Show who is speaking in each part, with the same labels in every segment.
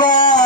Speaker 1: more.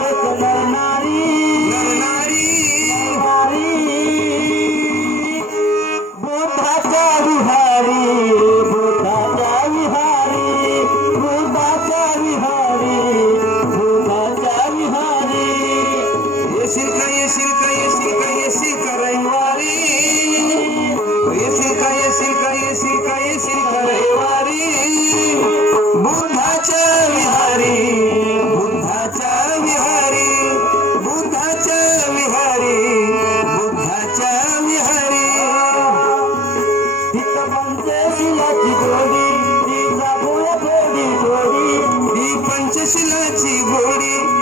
Speaker 1: তোমার নারী জীবনী